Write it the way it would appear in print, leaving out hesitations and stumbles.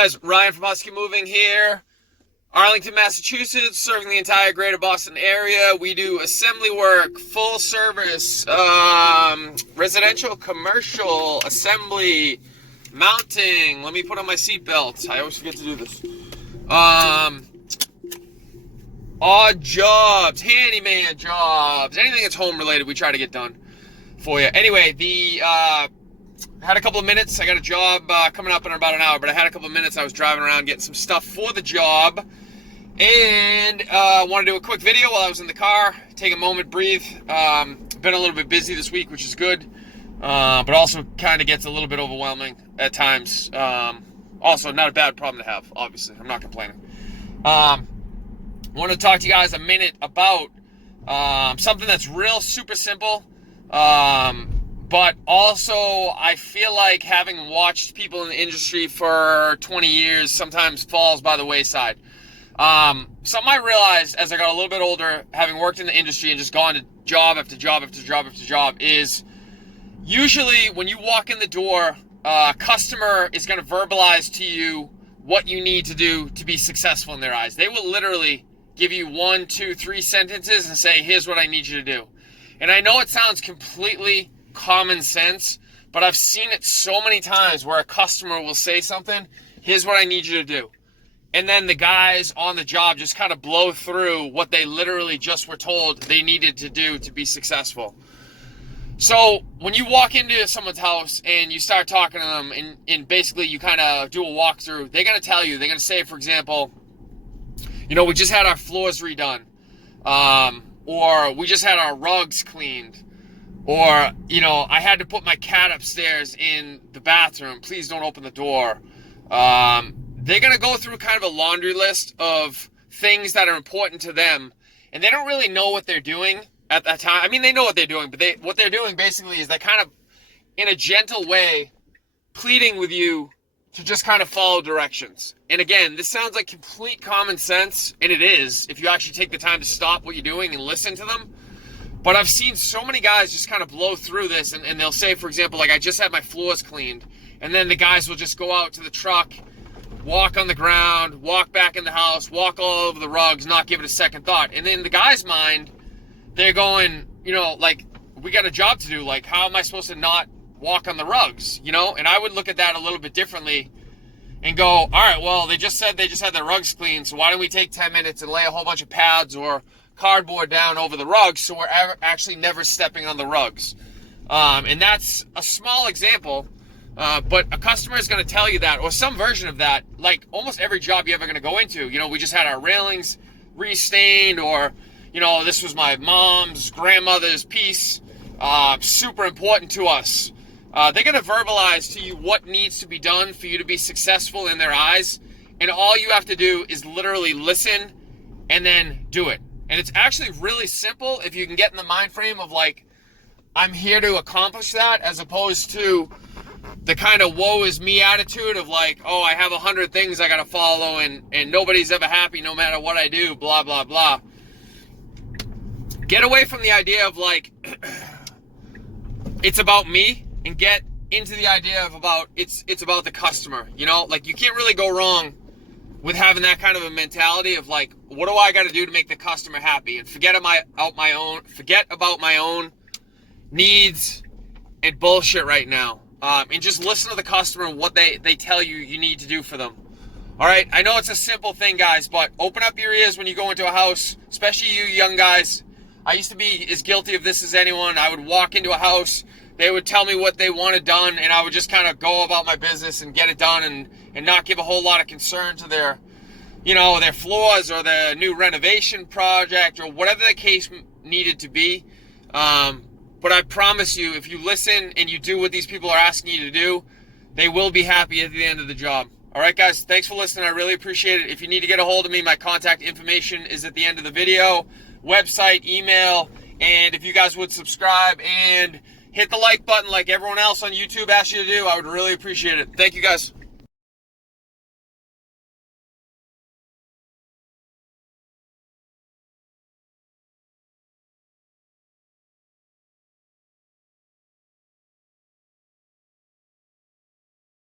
Guys, Ryan from Husky Moving here. Arlington, Massachusetts, serving the entire greater Boston area. We do assembly work, full service, residential, commercial, assembly, mounting. Let me put on my seatbelt. I always forget to do this. Odd jobs, handyman jobs, anything that's home related, we try to get done for you. Anyway, had a couple of minutes. I got a job coming up in about an hour, but I had a couple of minutes. I was driving around getting some stuff for the job, and want to do a quick video while I was in the car. Take a moment, breathe. Been a little bit busy this week, which is good, but also kind of gets a little bit overwhelming at times. Also, not a bad problem to have, obviously. I'm not complaining. I want to talk to you guys a minute about something that's real super simple. But also, I feel like having watched people in the industry for 20 years sometimes falls by the wayside. Something I realized as I got a little bit older, having worked in the industry and just gone to job after job after job after job, is usually when you walk in the door, a customer is going to verbalize to you what you need to do to be successful in their eyes. They will literally give you 1, 2, 3 sentences and say, here's what I need you to do. And I know it sounds completely common sense, but I've seen it so many times where a customer will say something, here's what I need you to do. And then the guys on the job just kind of blow through what they literally just were told they needed to do to be successful. So when you walk into someone's house and you start talking to them and basically you kind of do a walkthrough, they're going to tell you, they're going to say, for example, we just had our floors redone, or we just had our rugs cleaned, or, I had to put my cat upstairs in the bathroom. Please don't open the door. They're going to go through kind of a laundry list of things that are important to them, and they don't really know what they're doing at that time. I mean, they know what they're doing, but what they're doing basically is they're kind of, in a gentle way, pleading with you to just kind of follow directions. And again, this sounds like complete common sense, and it is, if you actually take the time to stop what you're doing and listen to them. But I've seen so many guys just kind of blow through this, and they'll say, for example, like, I just had my floors cleaned, and then the guys will just go out to the truck, walk on the ground, walk back in the house, walk all over the rugs, not give it a second thought. And in the guy's mind, they're going, like, we got a job to do. Like, how am I supposed to not walk on the rugs, And I would look at that a little bit differently and go, all right, well, they just said they just had their rugs cleaned, so why don't we take 10 minutes and lay a whole bunch of pads or cardboard down over the rugs so we're actually never stepping on the rugs. And that's a small example, but a customer is going to tell you that, or some version of that, like almost every job you're ever going to go into. We just had our railings restained, or, this was my mom's grandmother's piece, super important to us. They're going to verbalize to you what needs to be done for you to be successful in their eyes, and all you have to do is literally listen and then do it. And it's actually really simple if you can get in the mind frame of like, I'm here to accomplish that, as opposed to the kind of woe is me attitude of like, oh, I have 100 things I got to follow and nobody's ever happy no matter what I do, blah, blah, blah. Get away from the idea of like, it's about me, and get into the idea of it's about the customer, Like, you can't really go wrong with having that kind of a mentality of like, what do I got to do to make the customer happy, and forget about my own needs and bullshit right now, and just listen to the customer and what they tell you need to do for them. All right, I know it's a simple thing, guys, but open up your ears when you go into a house, especially you young guys. I used to be as guilty of this as anyone. I would walk into a house, they would tell me what they wanted done, and I would just kind of go about my business and get it done, and not give a whole lot of concern to their floors or their new renovation project or whatever the case needed to be. But I promise you, if you listen and you do what these people are asking you to do, they will be happy at the end of the job. All right, guys, thanks for listening. I really appreciate it. If you need to get a hold of me, my contact information is at the end of the video, website, email, and if you guys would subscribe and hit the like button like everyone else on YouTube asked you to do, I would really appreciate it. Thank you, guys.